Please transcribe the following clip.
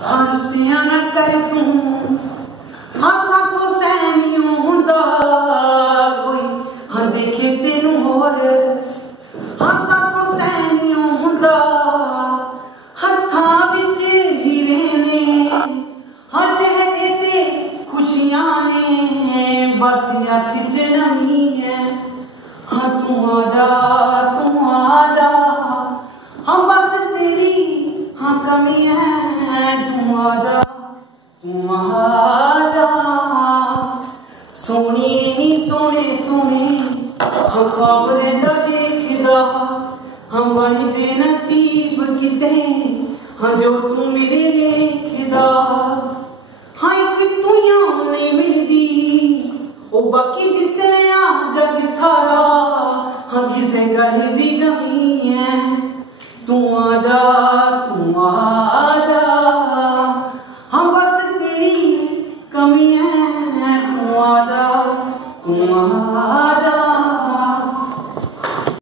हासिया न कर तू हासा तो सैनियों हुंदा कोई हाँ देखे तेनू होर हासा तो सैनियों हुंदा हत्थां विच हीरे ने हाँ चेहरे ते खुशियां ने बस अख च नमी है हाँ तू आ जा हाँ बस तेरी हाँ कमी है तू आ जा सोनी नी सोने सोने हम बाबरे दा देखदा हम बड़ी ते नसीब किते हाँ जो तू मेरे लेखदा हाँ एक तू यां नहीं मिलदी ओ बाकी जितने आ जग सारा हाँ किसे गल दी कमी है तू आ जा हाँ बस तेरी कमी है तू आ जा